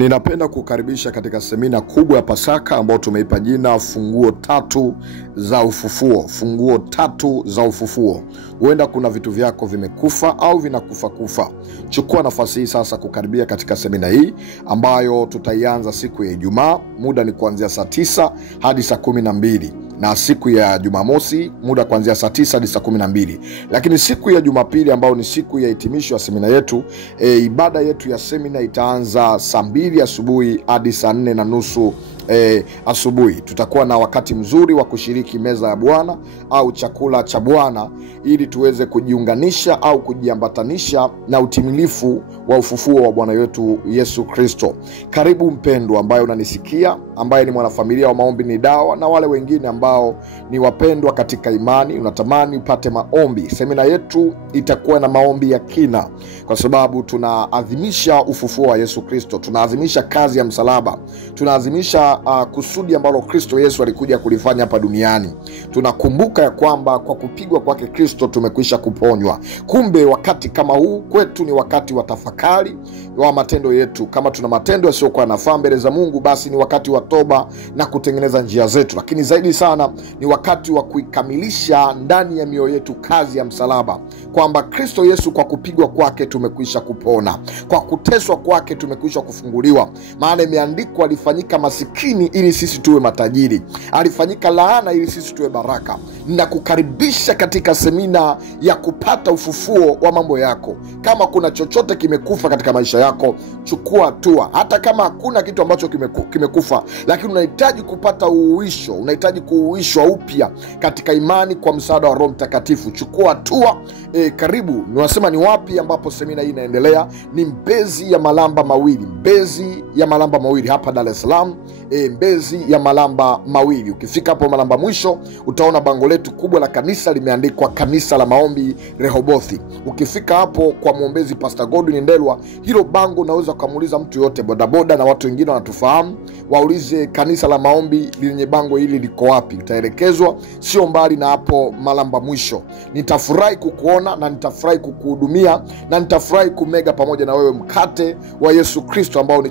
Ninapenda kukaribisha katika semina kubwa ya Pasaka ambayo tumeipa jina Funguo Tatu za Ufufuo. Funguo Tatu za Ufufuo. Huenda kuna vitu vyako vimekufa au vinakufa. Chukua nafasi hii sasa kukaribia katika semina hii ambayo tutaianza siku ya Ijumaa. Muda ni kuanzia saa 9 hadi saa 12. Na siku ya Jumamosi muda kuanzia saa 9 hadi saa 12. Lakini siku ya Jumapili ambayo ni siku ya hitimisho ya semina yetu, ibada yetu ya semina itaanza saa 2 asubuhi hadi saa 4:30 asubuhi. Tutakuwa na wakati mzuri wa kushiriki meza ya Bwana au chakula cha Bwana ili tuweze kujiunganisha au kujiambatanisha na utimilifu wa ufufuo wa Bwana wetu Yesu Kristo. Karibu mpendwa ambaye unanisikia, ambaye ni mwanafamilia wa Maombi ni Dawa, na wale wengine ambao ni wapendwa katika imani, unatamani upate maombi. Semina yetu itakuwa na maombi ya kina kwa sababu tunaadhimisha ufufuo wa Yesu Kristo. Tunaadhimisha kazi ya msalaba. Tunaadhimisha kusudi ambalo Kristo Yesu alikuja kulifanya hapa duniani. Tunakumbuka ya kwamba kwa kupigwa kwake Kristo tumekwisha kuponywa. Kumbe wakati kama huu kwetu ni wakati wa tafakari wa matendo yetu. Kama tuna matendo yasiyokuwa nafaa mbele za Mungu, basi ni wakati wa toba na kutengeneza njia zetu. Lakini zaidi sana ni wakati wa kuikamilisha ndani ya mioyo yetu kazi ya msalaba, kwamba Kristo Yesu kwa kupigwa kwake tumekwisha kupona, kwa kuteswa kwake tumekwisha kufunguliwa. Maana imeandikwa, alifanyika masikini ili sisi tuwe matajiri, alifanyika laana ili sisi tuwe baraka. Na kukaribisha katika semina ya kupata ufufuo wa mambo yako. Kama kuna chochote kimekufa katika maisha yako, chukua hatua. Hata kama hakuna kitu ambacho kimekufa, lakini unahitaji kupata uhuisho, unahitaji kuhuishwa upya katika imani kwa msaada wa Roho Mtakatifu, chukua hatua. Karibu. Niwasema ni wapi ambapo semina hii inaendelea? Ni Mbezi ya Malamba Mawili. Mbezi ya Malamba Mawili hapa Dar es Salaam. Mbezi ya Malamba Mawili. Ukifika hapo Malamba mwisho utaona bango letu kubwa la kanisa limeandikwa Kanisa la Maombi Rehobothi. Ukifika hapo kwa mwombezi Pastor Godwin Ndelwa, hilo bango unaweza kumuuliza mtu yote, bodaboda na watu wengine wanatufahamu, waulize kanisa la maombi lenye bango hili liko wapi. Utaelekezwa, sio mbali na hapo Malamba mwisho. Nitafurahi kukuona na nitafurahi kukuhudumia na nitafurahi kumega pamoja na wewe mkate wa Yesu Kristo ambao ni